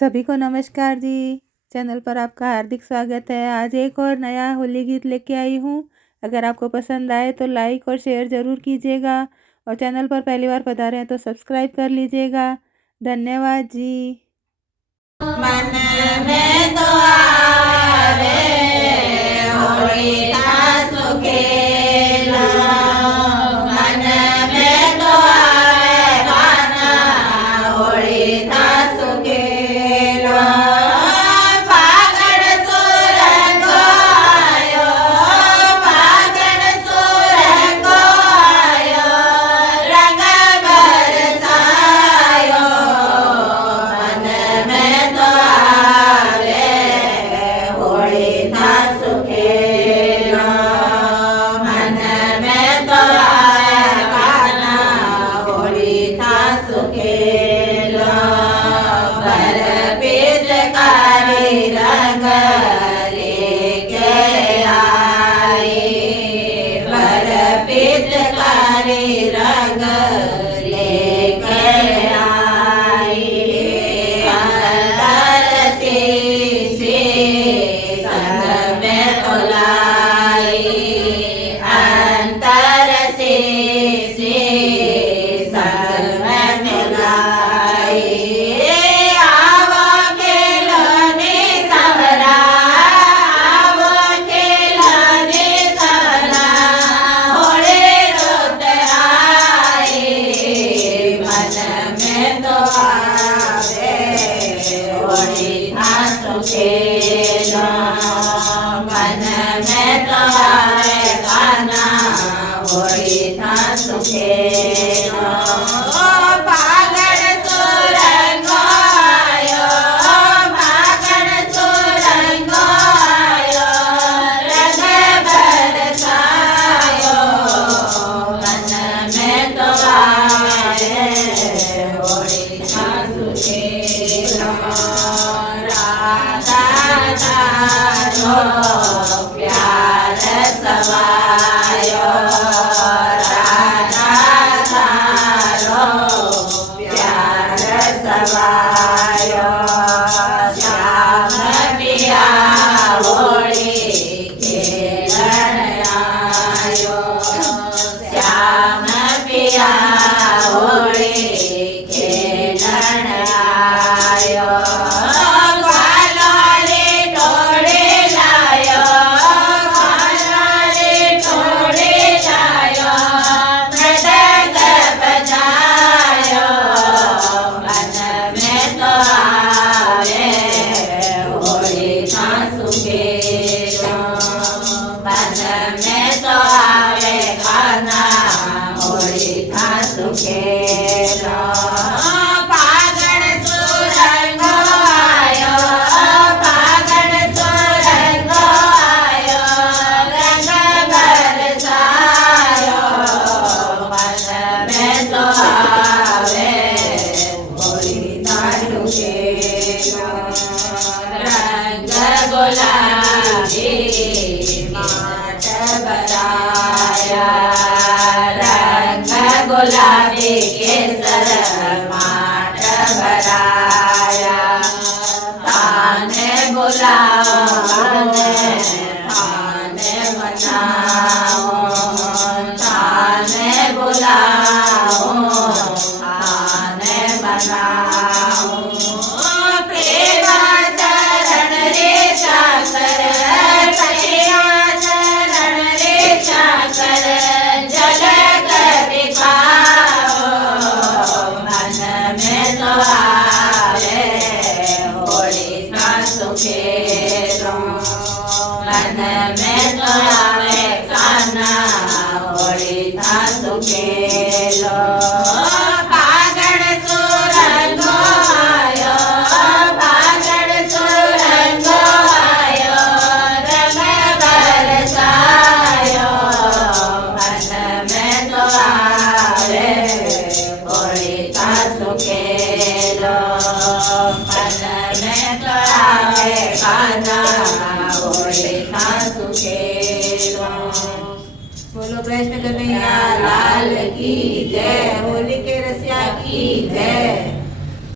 सभी को नमस्कार जी। चैनल पर आपका हार्दिक स्वागत है। आज एक और नया होली गीत लेके आई हूँ। अगर आपको पसंद आए तो लाइक और शेयर ज़रूर कीजिएगा और चैनल पर पहली बार पधारे हैं तो सब्सक्राइब कर लीजिएगा। धन्यवाद जी। मन में तो आवे होली का सुखेला, मन में तो आवे गाना होली का सुखेला। फागण सुरंग आयो, फागण सुरंग आयो, रंग बरसायो। मन में तो आवे होली का सुखेला, मन में तो आवे गाना होली का सुखेला। बर पिचकारी रंग लेके आई, बर पिचकारी रंग लेके आई। अंतर शीशी संग में तोलाई, अंतर शीशी संग में तोलाई। आवो खेलने सबरा, आवो खेलने सबरा, होली रुत आई। मन में तो आवे होली का सुखेला, मन में तो आवे गाना होली का सुखेला। फागण सुरंग आयो, फागण सुरंग आयो, रंग बरसायो। मन में तो आवे होली का सुखेला। राधा तारो प्यार सवायो, राधा तारो प्यार सवायो। श्याम पिया होली खेलन आयो, श्याम पिया होली खेलन आयो। कालारे टोले लायो, कालारे टोले लायो, मृदंग बजायो। मन में तो आवे होली का सुखेला, मन में तो आवे गाना होली का सुखेला। फागण सुरंग आयो, फागण सुरंग आयो, रंग बरसायो। मन में तो आवे होली का सुखेला। रंग गुलाबी माट बराया, रंग गुलाबी केसर माट बराया। ताने बुलाओ ताने मनाओ, ताने बुलाओ ताने मनाओ। प्रेम चरण रे चाकर, प्रेम चरण रे चाकर, झलक दिखाओ। मन में तो आवे होली का सुखेला, मन में तो आवे गाना होली का सुखेला। फागण सुरंग आयो, फागण सुरंग आयो, रंग बरसायो। मन में तो आवे होली का सुखेला।